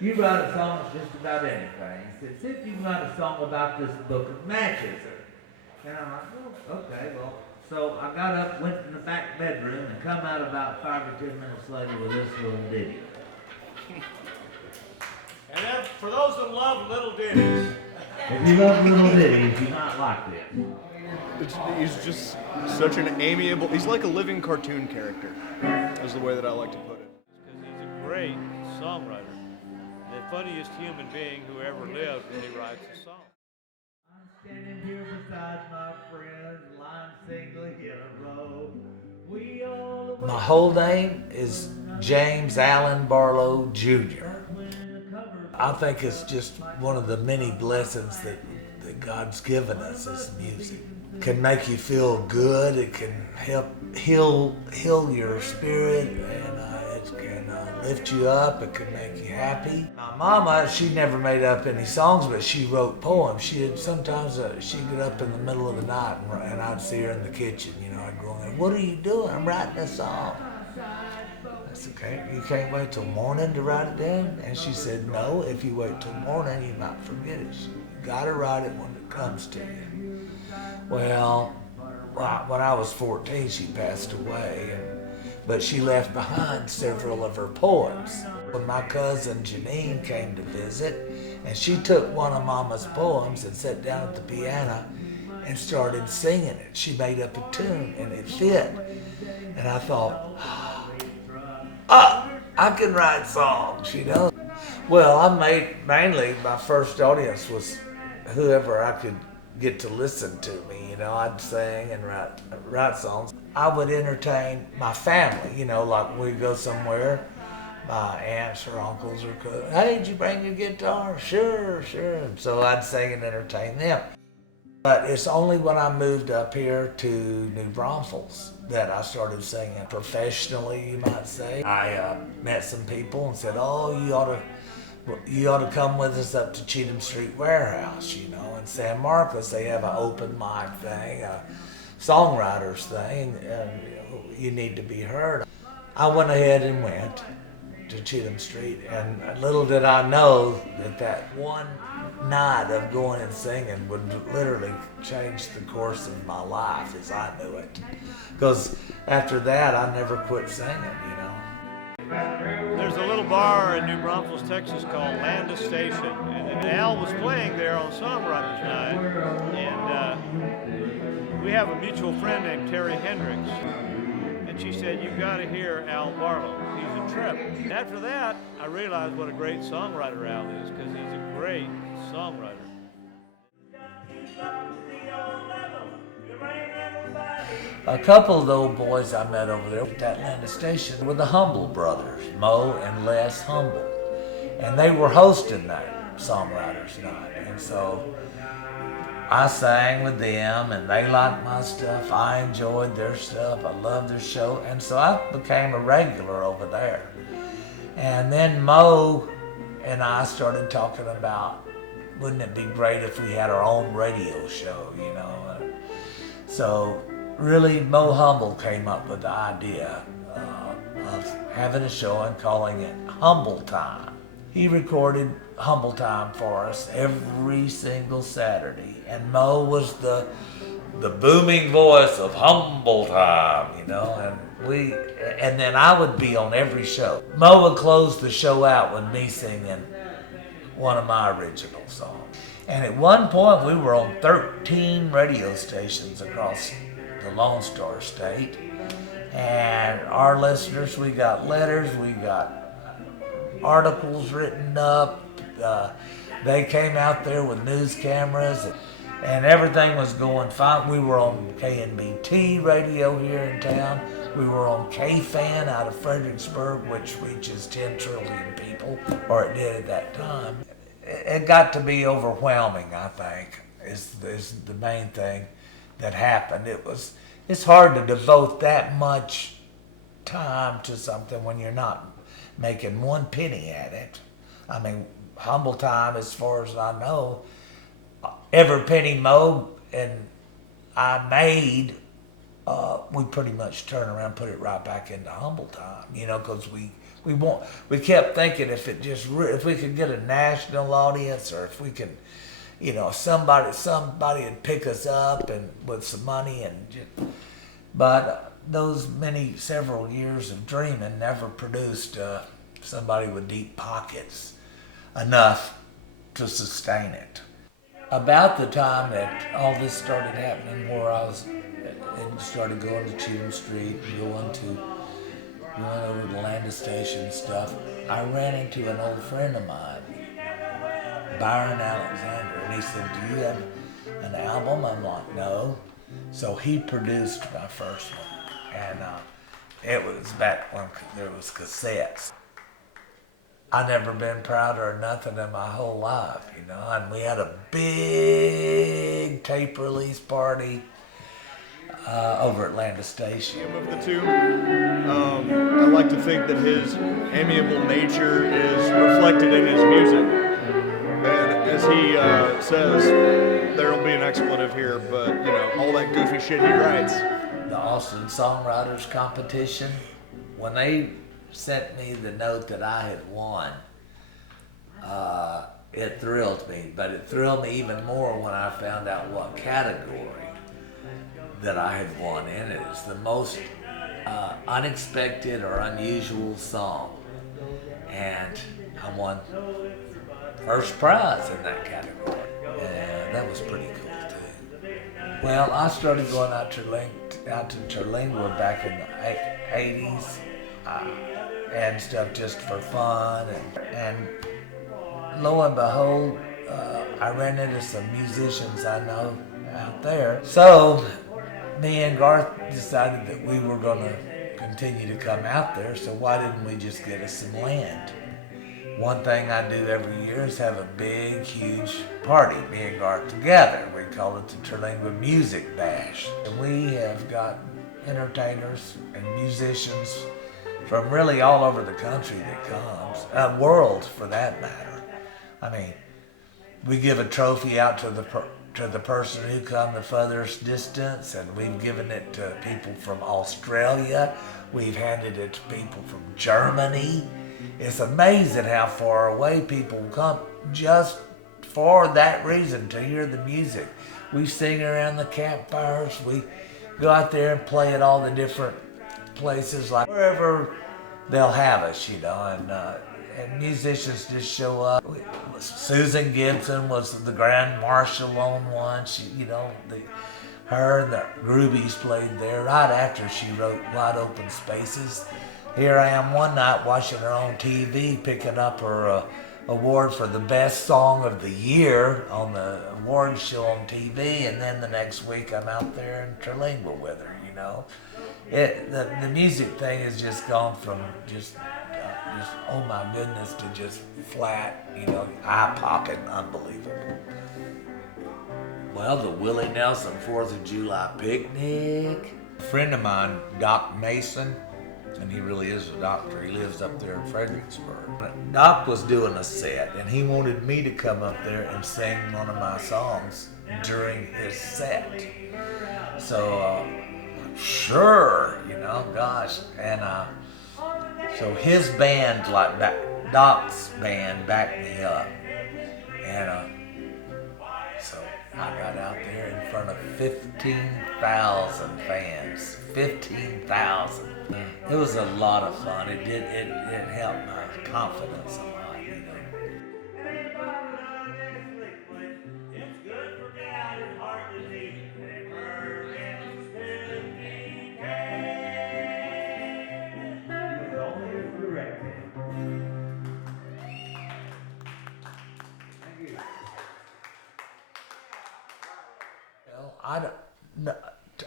You write a song just about anything. He said, see if you can write a song about this book of matches. And I'm like, well, okay, well. So I got up, went in the back bedroom, and come out about 5 or 10 minutes later with this little ditty. And then, for those that love little ditties. If you love little ditties, you might like this. He's just such an amiable, he's like a living cartoon character, is the way that I like to put it. Because he's a great songwriter. The funniest human being who ever lived when he writes a song. I'm standing here beside my friends, line singly in a row. We all my whole name is James Allen Barlow Jr. I think it's just one of the many blessings that God's given us is music. It can make you feel good. It can help heal your spirit, and it can lift you up. It can make you happy. My mama, she never made up any songs, but she wrote poems. Sometimes she'd get up in the middle of the night, and I'd see her in the kitchen. I'd go in there. What are you doing? I'm writing a song. I said, okay, you can't wait till morning to write it down? And she said, no, if you wait till morning, you might forget it. You gotta write it when it comes to you. Well, when I was 14, she passed away, but she left behind several of her poems. When my cousin Janine came to visit, and she took one of Mama's poems and sat down at the piano and started singing it. She made up a tune, and it fit. And I thought, I can write songs, Well, mainly my first audience was whoever I could get to listen to me. I'd sing and write songs. I would entertain my family, like we'd go somewhere, my aunts or uncles or cousins. Hey, did you bring your guitar? Sure. So I'd sing and entertain them. But it's only when I moved up here to New Braunfels that I started singing professionally, you might say. I met some people and said, oh, you ought to come with us up to Cheatham Street Warehouse, in San Marcos. They have an open mic thing, a songwriters thing, and you need to be heard. I went ahead and went to Cheatham Street, and little did I know that one night of going and singing would literally change the course of my life as I knew it. Because after that, I never quit singing, There's a little bar in New Braunfels, Texas called Land Station, and Al was playing there on Songwriters Night, and we have a mutual friend named Terry Hendricks, and she said, you've got to hear Al Barlow. He's a trip. And after that, I realized what a great songwriter Al is, because he's a great songwriter. A couple of the old boys I met over there at that Atlanta station were the Humble brothers, Mo and Les Humble. And they were hosting that Songwriters Night. And so I sang with them, and they liked my stuff. I enjoyed their stuff. I loved their show. And so I became a regular over there. And then Mo and I started talking about, wouldn't it be great if we had our own radio show, So really, Mo Humble came up with the idea of having a show and calling it Humble Time. He recorded Humble Time for us every single Saturday, and Mo was the booming voice of Humble Time, and then I would be on every show. Mo would close the show out with me singing one of my original songs. And at one point, we were on 13 radio stations across the Lone Star State. And our listeners, we got letters, we got articles written up. They came out there with news cameras, and everything was going fine. We were on KNBT radio here in town. We were on KFAN out of Fredericksburg, which reaches 10 trillion people, or it did at that time. It got to be overwhelming, I think, is the main thing that happened. It's hard to devote that much time to something when you're not making one penny at it. I mean, Humble Time, as far as I know, every penny Mo and I made, we pretty much turn around and put it right back into Humble Time, because We kept thinking if if we could get a national audience, or if we could, somebody would pick us up and with some money but those several years of dreaming never produced somebody with deep pockets enough to sustain it. About the time that all this started happening, where I was and started going to Cheatham Street and going over to Landis Station and stuff, I ran into an old friend of mine, Byron Alexander, and he said, "Do you have an album?" I'm like, "No." So he produced my first one, and it was back when there was cassettes. I never been prouder of nothing in my whole life, and we had a big tape release party over at Landis Station. Of the two, I like to think that his amiable nature is reflected in his music. And as he says, there will be an expletive here, but all that goofy shit he writes. The Austin Songwriters Competition, when they sent me the note that I had won, it thrilled me, but it thrilled me even more when I found out what category that I had won in it. It's the most unexpected or unusual song, and I won first prize in that category, and that was pretty cool too. Well, I started going out to Terlingua back in the 80s and stuff just for fun, and lo and behold, I ran into some musicians I know out there. So me and Garth decided that we were going to continue to come out there, so why didn't we just get us some land? One thing I do every year is have a big, huge party, me and Garth together. We call it the Terlingua Music Bash. And we have got entertainers and musicians from really all over the country that comes, world for that matter. I mean, we give a trophy out to the person who come the furthest distance, and we've given it to people from Australia. We've handed it to people from Germany. It's amazing how far away people come just for that reason, to hear the music. We sing around the campfires. We go out there and play at all the different places, like wherever they'll have us, and musicians just show up. Susan Gibson was the grand marshal on one. Her and the Groovies played there right after she wrote Wide Open Spaces. Here I am one night watching her on TV, picking up her award for the best song of the year on the awards show on TV, and then the next week I'm out there in Terlingua with her. The music thing has just gone from just oh my goodness to just flat, eye-popping, unbelievable. Well, the Willie Nelson 4th of July picnic. A friend of mine, Doc Mason, and he really is a doctor. He lives up there in Fredericksburg. But Doc was doing a set, and he wanted me to come up there and sing one of my songs during his set. So, sure, gosh. And so his band, Doc's band, backed me up. And so I got out there in front of 15,000 fans. 15,000. It was a lot of fun. It helped my confidence a lot,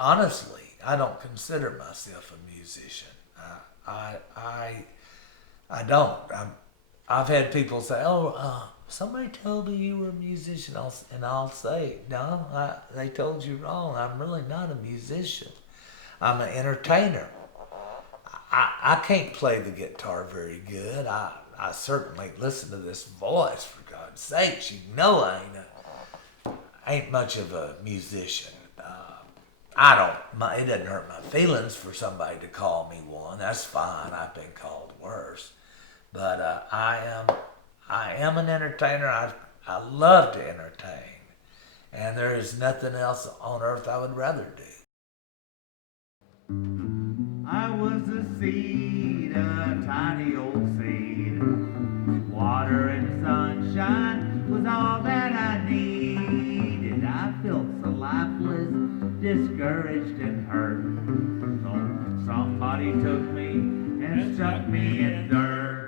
Honestly, I don't consider myself a musician. I don't. I've had people say, "Oh, somebody told me you were a musician," and I'll say, "No, they told you wrong. I'm really not a musician. I'm an entertainer. I can't play the guitar very good. I certainly listen to this voice, for God's sakes. I ain't much of a musician. I don't, it doesn't hurt my feelings for somebody to call me one. That's fine. I've been called worse. But I am an entertainer. I love to entertain. And there is nothing else on earth I would rather do. I was a seed, a tiny old seed. Water and sunshine was all that I needed. I felt so lifeless, discouraged and hurt. So somebody took me and stuck me in dirt.